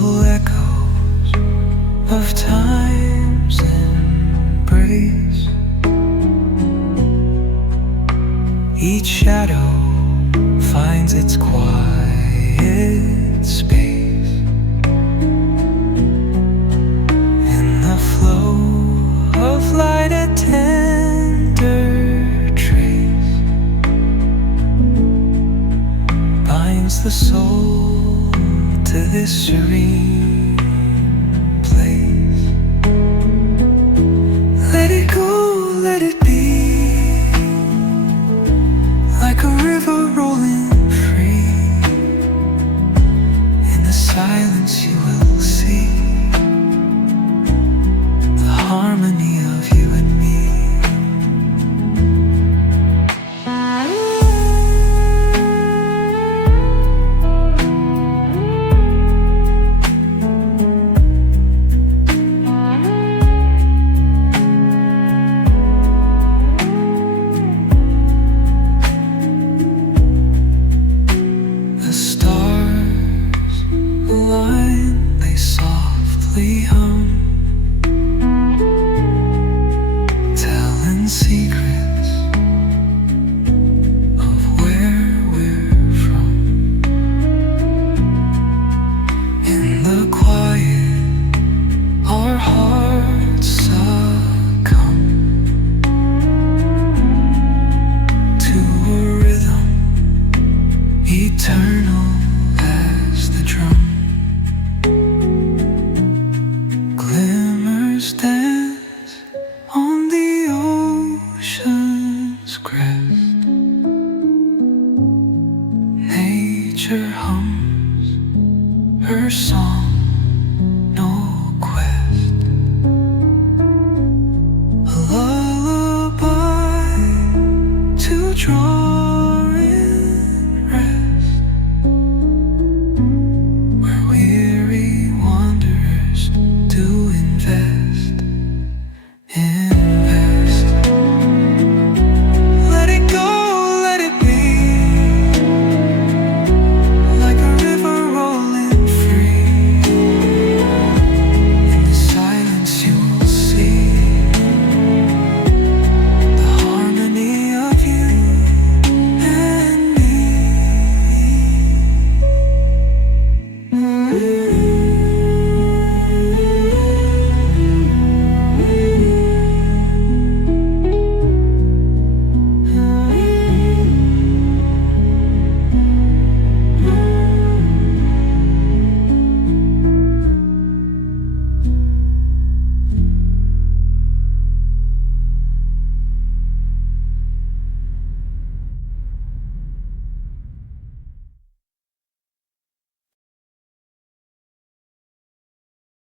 full echoes of time's embrace. Each shadow finds its quiet space in the flow of light, a tender trace binds the soul to this serene place. Let it go, let it be, like a river rolling free. In the silence you will see